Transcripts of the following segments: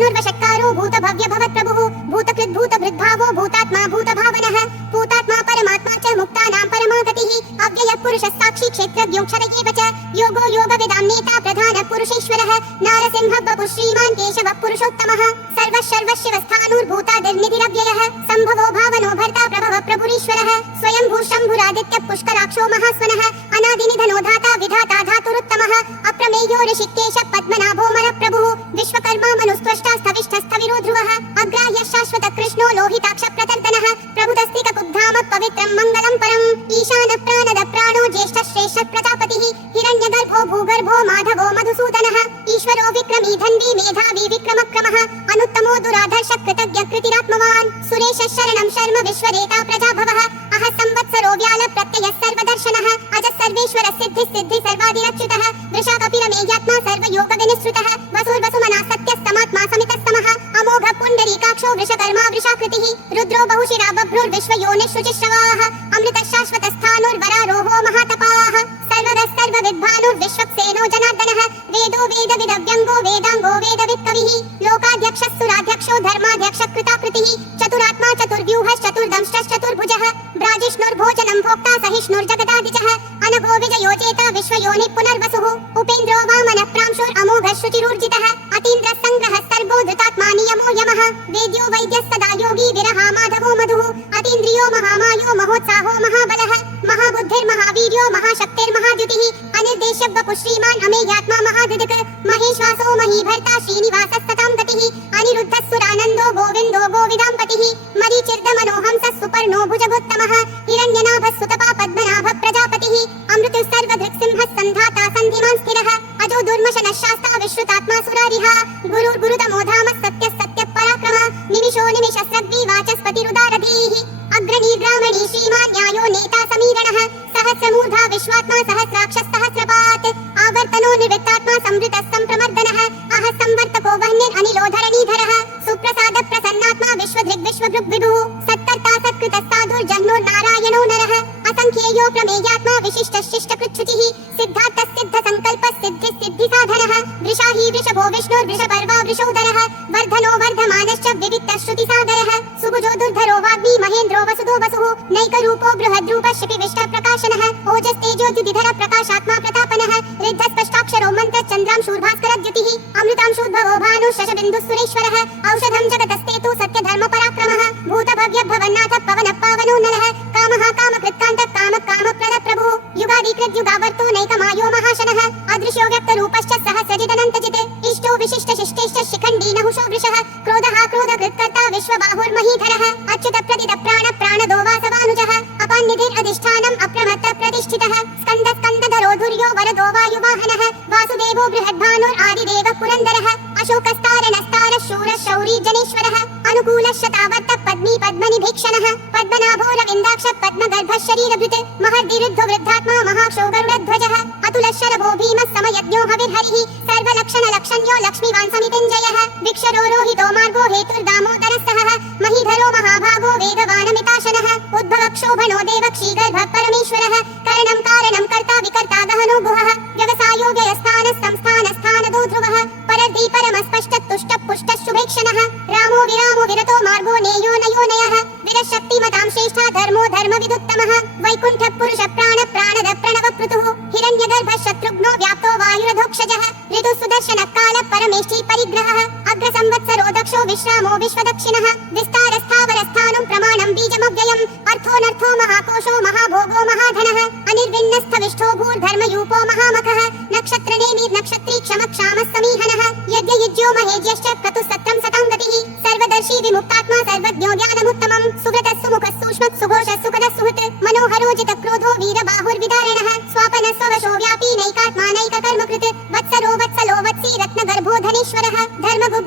विष्णुर्वषट्कारो भूत भव्य भवत्प्रभुः भूतकृद् भूतभृद्भावो भूतात्मा भूतभावनः भूतात्मा परमात्मा च मुक्तानां परमागतिः अव्ययः पुरुषः साक्षी क्षेत्रज्ञोऽक्षर एव च योगो योगविदां नेता प्रधानः पुरुषेश्वरः नारसिंहः वपुः श्रीमान् केशवः पुरुषोत्तमः सर्वः सर्वशिवस्थाणुर्भूतादिर्निधिरव्ययः सम्भवो भावनो भर्ता प्रभवः प्रभुरीश्वरः स्वयंभू शम्भुरादित्यः पुष्कराक्षो महास्वनः अनादिनिधनो धाता विधाता धातुरुत्तमः अप्रमेयो ऋषिकेशः पद्मनाभोऽमरः प्रभुः विश्वकर्मा मनुस्त्वष्टा स्थविष्ठस्थविरो ध्रुवः अग्राह्यः शाश्वतः कृष्णो लोहिताक्षः प्रतर्दनः प्रभुदस्तिककुब्धामः पवित्रं मङ्गलं परम् ईशानः प्राणदः प्राणो ज्येष्ठः श्रेष्ठः प्रजापतिः हिरण्यगर्भो भूगर्भो माधवो मधुसूदनः ईश्वरो विक्रमी धन्वी मेधावी विक्रमक्रमः अनुत्तमो दुराधर्षः कृतज्ञः कृतिरात्मवान् सुरेशः शरणं शर्म विश्वरेता प्रजाभवः अहः संवत्सरो व्याल प्रत्ययः सर्वदर्शनः अजः सर्वेश्वरः सिद्धिः सिद्धिः सर्वादिरच्युतः वृषाकपिरमेयात्मा सर्वयोगविनिःसृतः वसुर्वसुमनः सत्यस्तमात्मा समितस्तमः अमोघः पुण्डरीकाक्षो वृषकर्मा वृषाकृतिः रुद्रो बहुशिरा बभ्रुर्विश्वयोनिः शुचिश्रवाः अमृतः शाश्वतस्थाणुर्वरारोहो महातपाः सर्वगः सर्वविद्भानुर्विश्वक्सेनो जनार्दनः वेदो वेदविदव्यङ्गो वेदाङ्गो वेदवित्कविः लोकाध्यक्षः सुराध्यक्षो धर्माध्यक्षः कृताकृतिः चतुरात्मा चतुर्व्यूहश्चतुर्दंष्ट्रश्चतुर्भुजः ब्राजिष्णुर्भोजनं भोक्ता सहिष्णुर्जगदादिजः अनघो विजयो चेता विश्वयोनिः पुनर्वसुः उपेन्द्रो वामनः प्रांशुरमोघः शुचिरूर्जितः अतीन्द्रः सङ्ग्रहः सर्गो धृतात्मा नियमो यमः वेद्यो वैद्यः सदा योगी विरहा माधवो मधुः अतीन्द्रियो महामायो महोत्साहो महाबलः महाबुद्धिर्महावीर्यो महाशक्तिर्महाद्युतिः अनिर्देश्य वपुः श्रीमान् अमेयात्मा महादृक् महेश्वासो महीभर्ता श्रीनिवासः सतां गतिः अनिरुद्धः सुरानन्दो गोविन्दो गोविदाम्पतिः मरीचिर्दमनोहंसः सुपर्णो भुजगोत्तमः हिरण्यनाभः सुतपा पद्मनाभः प्रजापतिः अमृतः सर्वदृक्सिंहः सन्धाता सन्धिमान् स्थिरः अजो दुर्मशनः शास्ता विश्रुतात्मा सुरारिः गुरुर्गुरुतमो धामः सत्यः सत्यः पराक्रमः निमिषो निमिषस्रग्वी वाचस्पतिरुदारधीः अग्रणी ब्राह्मणी श्रीमान् न्यायो नेता समीरणः सहस्रमूर्धा विश्वात्मा सहस्राक्षस्तहस्रपात् आवर्तनो निवृत्तात्मा संवृतः सम्प्रमर्दनः अहः संवर्तको वह्निरनिलो धरणीधरः सुप्रसाद प्रसन्नात्मा विश्वधृग् विश्वभृग् विभुः सत्कर्ता सत्कृतस्तादुर्जह्नुर्नारायणो नरः असंख्येयो प्रमेयात्मा विशिष्टः शिष्टकृच्छ्रुतिः सिद्धार्थः सिद्धसङ्कल्पः सिद्धिः सिद्धिसाधनः वृषाही वृषभो विष्णुर्वृषपर्वा वृषोदरः वर्धनो वर्धमानश्च विविक्तः श्रुतिसागरः सुभुजो दुर्धरो वाग्मी महेन्द्रो वसुधो वसुः नैकरूपो बृहद्रूपः शिपिविष्टः प्रकाशनः ओजस्तेजोद्युतिधर प्रकाशात्मा प्रतापनः ऋद्धस्पष्टाक्षरो मन्त्रश्चन्द्रांशूर्भास्करद्युतिः अमृतांशूद्भवो भानुः शशबिन्दुः सुरेश्वरः औषधं जगतस्तेतु सत्यधर्मपराक्रमः भूतभव्यः भवन्नाथः पवनः पावनो नरः कामः कामकृत्कान्तः कामः कामप्रदः प्रभुः युगादिकृद्युगावर्तो नैकमायो महाशनः अदृश्यो व्यक्तरूपश्च सहस्रजिदनन्तजित् इष्टो विशिष्टशिष्टेश्च शिखण्डी नहुषो वृषः क्रोधः क्रोधकृत्कर्ता विश्वबाहुर्महीधरः अच्युतप्रदितः प्राणदो वासवानुजः अपान्निधिरधिष्ठानम् अप्रमत्तः प्रतिष्ठितः स्कन्दधरो धुर्यो वरदो वायुवाहनः वासुदेवो बृहद्भानुरादिदेवः पुरन्दरः अशोकस्तारणस्तारः शूरः शौरी जनेश्वरः अनुकूलः शतावर्तः पद्मी पद्मनिभीक्षणः पद्मनाभो रविन्दाक्षः पद्मगर्भः शरीरभृत् महर्दिरुद्धो वृद्धात्मा महाक्षो गरुडध्वजः अतुलः शरभो भीमः समयज्ञो हविर्हरिः सर्वलक्षणलक्षण्यो लक्ष्मीवान् समितिञ्जयः विक्षरो रोहितो मार्गो हेतुर्दामोदरस्तः महीधरो महाभागो वेगवानमिताशनः उद्भवक्षोभनो देवक्षीगर्भः परमेश्वरः करणं कारणं कर्ता विकर्ता गहनो गुहः व्यवसायो व्ययस्थानः संस्थानस्थानदो ध्रुवः परर्दी परमस्पष्टतुष्टः पुष्टः शुभेक्षणः रामो विरामो विरतो मार्गो नेयो नयो नयः विरशक्तिमतां श्रेष्ठा धर्मो धर्मविदुत्तमः वैकुण्ठः पुरुषः प्राणदः प्रणवपृतुः हिरण्यगर्भः शत्रुघ्नो व्याप्तो वायुरधोक्षजः ऋतुः सुदर्शनः कालः परमेष्ठी परिग्रहः अग्रसंवत्सरो दक्षो विश्रामो विश्वदक्षिणः विस्तारस्थावरस्थानं प्रमाणं बीजमव्ययम् अर्थोऽनर्थो महाकोशो महाभोगो महाधनः अनिर्विन्नस्थविष्ठो भूर्धर्मयूपो महामखः नक्षत्रनेमिर्नक्षत्री क्षमक्षामः समीहनः यज्ञयुज्यो महेज्यश्च क्रतुसत्रं सताङ्गतिः सर्वदर्शी विमुक्तात्मा सर्वज्ञो ज्ञानमुत्तमम् सुव्रतः सुमुखः सूक्ष्मः सुघोषः सुखदः सुहृत् मनोहरोजितः क्रोधो वीरबाहुर्विदारणः स्वापनः स्ववशो व्यापी नैकात्मा नैककर्मकृत् वत्सरो वत्सलो वत्सी रत्नगर्भो धनेश्वरः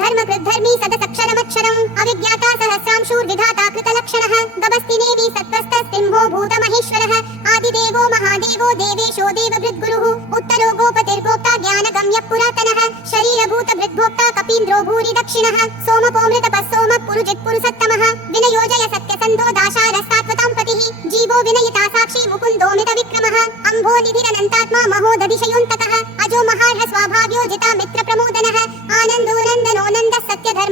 धर्मकृद्धर्मी सदसक्षरमक्षरम् अविज्ञाता सहस्रांशूर्विधाता कृतलक्षणः गभस्तिनेमि सत्त्वस्तसिंहो भूतमहेश्वरः आदिदेवो महादेवो देवेशो देवभृद्गुरुः उत्तरो गोपतिर्गोप्ता ज्ञानगम्यः पुरातनः शरीरभूतभृद्भोक्ता कपीन्द्रो भूरि दक्षिणः सोमपोमृतपः सोमः पुरुजित् पुरुषोत्तमः विनयोजय सत्यसन्धो दाशारस्तात्वतां पतिः जीवो विनयिता साक्षी मुकुन्दोऽमृतविक्रमः अम्भो निधिरनन्तात्मा महोदधिशयोऽन्तकः अजो महार्ह स्वाभाव्यो जिता मित्रप्रमोदनः आनन्दो नन्दनो नन्दः सत्यधर्म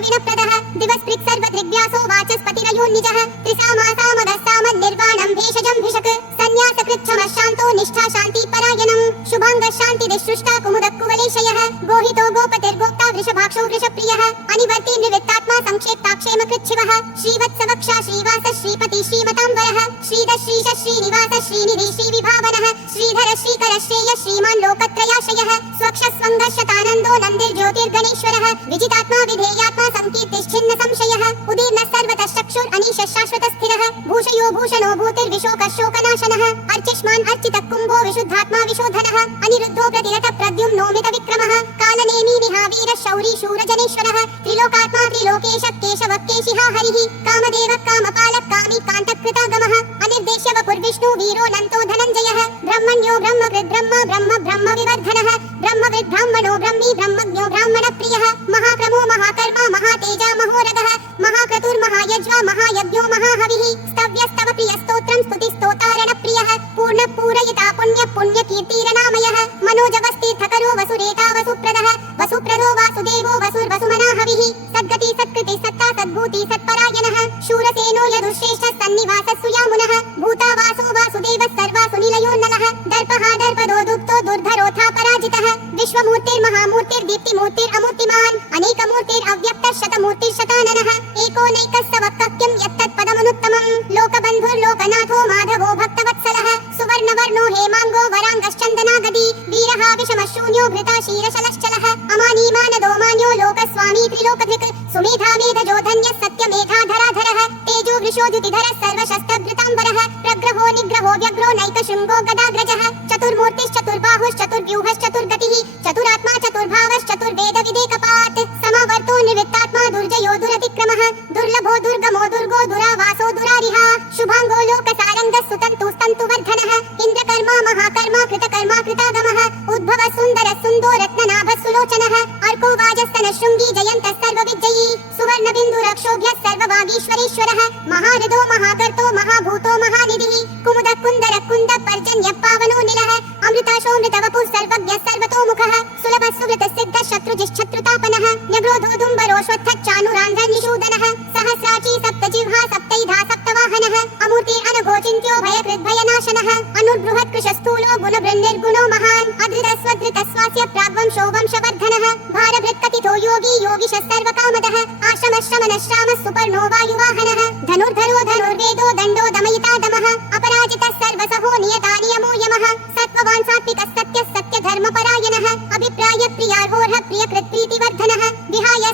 प्रविणप्रदः दिवस्पृक् सर्वदृग्व्यासो वाचस्पतिरयोन्निजः त्रिसामासामगस्सामन्निर्वाणं भेषजं भिषक् सन्न्यासकृच्छमशान्तो निष्ठा शान्तिपरायणं शुभाङ्गः शान्तिदिसृष्टा कुमुदकुवलेशयः गोहितो गोपतिर्गोप्ता वृषभाक्षो वृषप्रियः अनिवर्ती निवृत्तात्मा संक्षेप्ताक्षेमकृच्छिवः श्रीवत्सवक्षा श्रीवास श्रीपति श्रीमताम्बरः श्रीधर श्रीश श्रीनिवास श्रीनिधि श्रीविभावनः श्रीधर श्रीकर श्रेय श्रीमान् लोकत्रयाशयः स्वक्षस्वङ्गः शतानन्दो नन्दिर्ज्योतिर्गणेश्वरः विजितात्मा विधेयात्मा संकीर्तिश्चिन्न संशयः उदीर्णः सर्वतः चक्षुरनीशः शाश्वतस्थिरः भूषयो भूषणो भूतिर्विशोकः शोकनाशनः अर्चिष्मान् अर्चितः कुम्भो विशुद्धात्मा विशोधनः अनिरुद्धो प्रतिरतः प्रद्युम्नो मितविक्रमः कालनेमी निहावीरः शौरी शूरजनेश्वरः त्रिलोकात्मा त्रिलोकेशः केशवः केशिहा हरिः कामदेवः कामपालः कामी कान्तकृतागमः अनिर्देश्य वपुर्विष्णु वीरो नन्तो धनञ्जयः ब्रह्मण्यो ब्रह्मकृद् ब्रह्म ब्रह्म ब्रह्म विवर्धनः ब्रह्मविद् ब्राह्मणो ब्रह्मी ब्रह्मज्ञो ब्राह्मणप्रियः महाक्रमो महाकर्मा महातेजा महोरगः महाक्रतुर्महायज्वा महायज्ञो महाहविः स्तव्यस्तव प्रियस्तोत्रं स्तुतिस्तोतारणप्रियः पूर्णपूरयिता पुण्य पुण्यकीर्तिरनामयः मनोजवस्तीर्थकरो वसुरेता वसुप्रदः वसुप्रदो वासुदेवो वसुर्वसुमनाहविः सद्गति सत्कृति सत्ता सद्भूति सत्परायणः शूरसेनो यदुश्रेष्ठः सन्निवासः सुयामुनः भूतावासो वासुदेवः सर्वासुनिलयोन्नलः दर्पः दर्पदो दुप्तो दुर्धरोऽथा पराजितः विश्वमूर्तिर्महामूर्तिर्दीप्तिमूर्तिरमूर्तिमान् अनेकमूर्तिरव्यक्तः शतमूर्तिर्शताननः एकोनैकस्तवक्तक्यं यत्तत्पदमनुत्तमं लोकबन्धुर्लोकनाथो माधवो भक्तवत्सलः सुवर्णवर्णो हेमाङ्गो वराङ्गश्चन्दनागदी वीरः विषमशून्यो घृताशीरशलश्चलः अमानीमानदो मान्यो लोकस्वामी त्रिलोकधृक् सुमेधा मेधजोधन्यः सत्यमेधाधराधरः तेजो वृषोद्युतिधरः सर्वशस्त्रभृताम्बरः प्रग्रहो निग्रहो व्यग्रो नैकशृङ्गो गदाग्रजः चतुर्मूर्तिश्चतुर्बाहुश्चतुर्व्यूहश्चतुर्गतिः चतुरात्मा चतुर्भावश्चतुर्वेदविदेकपात् समावर्तो निवृत्तात्मा दुर्जयो दुरतिक्रमः दुर्लभो दुर्गमो दुर्गो दुरावासो दुरारिहा शुभाङ्गो लोकसारङ्गः सुतन्तुस्तन्तुवर्धनः इन्द्रकर्मा महाकर्मा कृतकर्मा कृतागमः उद्भवः सुन्दरः सुन्दो रत्ननाभः सुलोचनः अर्को वाजस्तनः शृङ्गी जयन्तः सर्वविजयी सुवर्णबिन्दुरक्षोभ्यः सर्ववागीश्वरेश्वरः महाहृदो महाकर्तो महाभूतो महानिधिः कुमुदः कुन्दरः कुन्दः पर्जन्यः पावनो निलः अमृताशोऽमृतवपुः सर्वज्ञः सर्वतोमुखः सुलभः सुवृतः सिद्धः शत्रुजिश्शत्रुतापनः न्यग्रोधोदुम्बरोऽश्वत्थः चाणूरान्ध्रनिषूदनः सहस्राची सप्तजिह्वा सप्तैधा सप्तवाहनः अमूर्ति अनघोचिन्त्यो भयकृद्भयनाशनः अनुर्बृहत्कृशस्थूलो गुणबृन्निर्गुणो महान् अधृतस्वधृतस्वास्य प्राग्वंशो वंशवर्धनः भारभृत्कथितो योगी योगिशः सर्वकामदः आश्रमश्रमनश्रामः सुपर्णो वायुवाहनः धनुर्धरो धनुर्वेदो दण्डो दमयिता दमः अपराजितः सर्वसहो नियता नियमो यमः सत्त्ववान् सात्विकः सत्यः सत्यधर्मपरायणः अभिप्राय प्रियार्होर्ह प्रियकृत्प्रीतिवर्धनः विहाय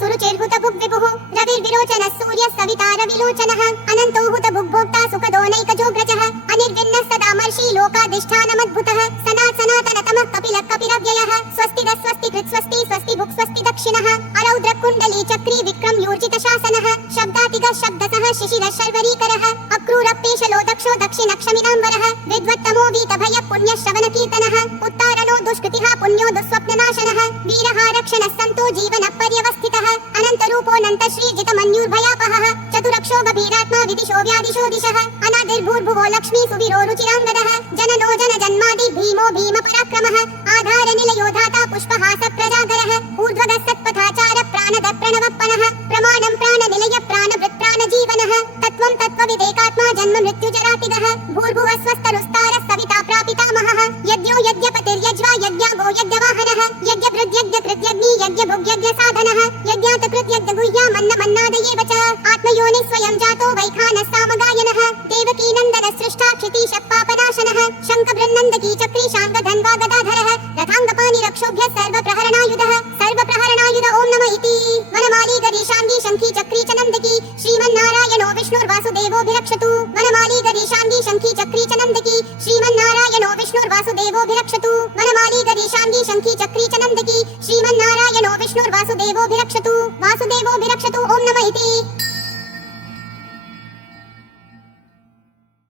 सगतिर्ज्योतिर्सुरुचिर्हुतभुग्विभुः रविर्विरोचनः सूर्यः सविता रविलोचनः अनन्तो हुतभुग्भोक्ता सुखदो नैकजोग्रजः अनिर्विन्नः सदा मर्षि लोकाधिष्ठानमद्भुतः सनातनतमः कपिलः कपिरव्ययः स्वस्तिदः स्वस्तिकृत् स्वस्ति स्वस्ति भुक् स्वस्ति दक्षिणः अरौद्रकुण्डली चक्री विक्रम योर्जित शासनः शब्दातिगः शब्दसः शिशिरः शर्वरीकरः अक्रूरप्पेशलो दक्षो दक्षिणक्षमिनाम्बरः विद्वत्तमो वीतभयः पुण्यः श्रवणकीर्तनः उत्तारणो दुष्कृतिः पुण्यो दुःस्वप्ननाशनः वीरः रक्षणः सन्तो जीवनः पर्यवस्थितः अनन्तरूपोऽनन्त श्रीजितमन्युर्भयापहः चतुरक्षो गभीरात्मा विदिशो व्यादिशो दिशः अनादिर्भूर्भुवो लक्ष्मी सुवीरो रुचिराङ्गदः जननो जनजन्मादि भीमो भीमपराक्रमः आधारनिलयो धाता पुष्पहास प्रजागरः ऊर्ध्वगः सत्पथाचार प्राणद प्रणवप्पनः प्रमाणं प्राणनिलय प्राणभृत् प्राणजीवनः तत्त्वं तत्त्वविदेकात्मा जन्म मृत्युजरातिगः भूर्भुवः स्वस्तरुस्तारः सविता प्रापितामहः यज्ञो यज्ञपतिर्यज्वा यज्ञागो यज्ञवाहनः यज्ञभृद्यज्ञकृत्यग्नि यज्ञभुग्यज्ञसाधनः यज्ञातकृत् यज्ञगुह्यामन्नमन्नादयेव च आत्मयोनिः स्वयं जातो वैखानः सामगायनः देवकीनन्दनः सृष्टा क्षितीशः पापनाशनः शङ्खबृन्नन्दकी चक्री शाङ्गधन्वा गदाधरः रथाङ्गपाणिरक्षोभ्यः सर्वप्रहरणायुधः सर्वप्रहरणायुध ॐ नमः इति वनमाली गरीशाङ्गी शङ्खी चक्री च नन्दकी श्रीमन्नारायणो विष्णुर्वासुदेवोऽभिरक्षतु वनमाली गरीशाङ्गी शङ्खी चक्री च नन्दकी श्रीमन्नारायणो विष्णुर्वासुदेवोऽभिरक्षतु वनमाली गरीशाङ्गी शङ्खी चक्री च नन्दकी श्रीमन्नारायणो विष्णुर्वासुदेवोऽभिरक्षतु वासुदेवोऽभिरक्षतु ॐ नमः इति